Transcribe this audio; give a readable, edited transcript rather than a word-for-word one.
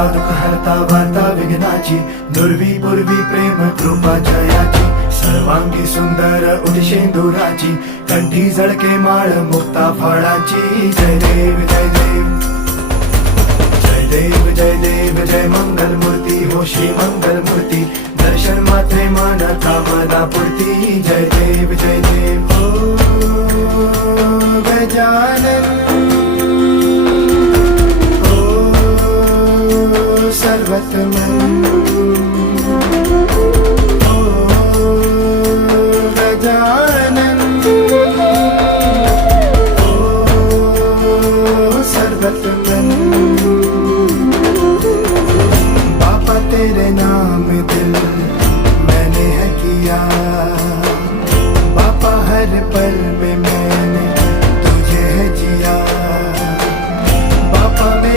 हरता दुःख हरता वार्ता विघ्नाची, दुर्वी पूर्वी प्रेम कृपा जयाची, सर्वांगी सुंदर उदिशेंदुराची, कंठी झळके माळ मुक्ता फळाची. जय देव जय देव जय देव जय देव जय मंगल मूर्ती हो श्री मंगल मूर्ती, दर्शन मात्रे मन कामना पूर्ती. जय देव जय देव हो गजानन सर्वतमन ओ गजानन ओ सर्वतमन. बापा तेरे नाम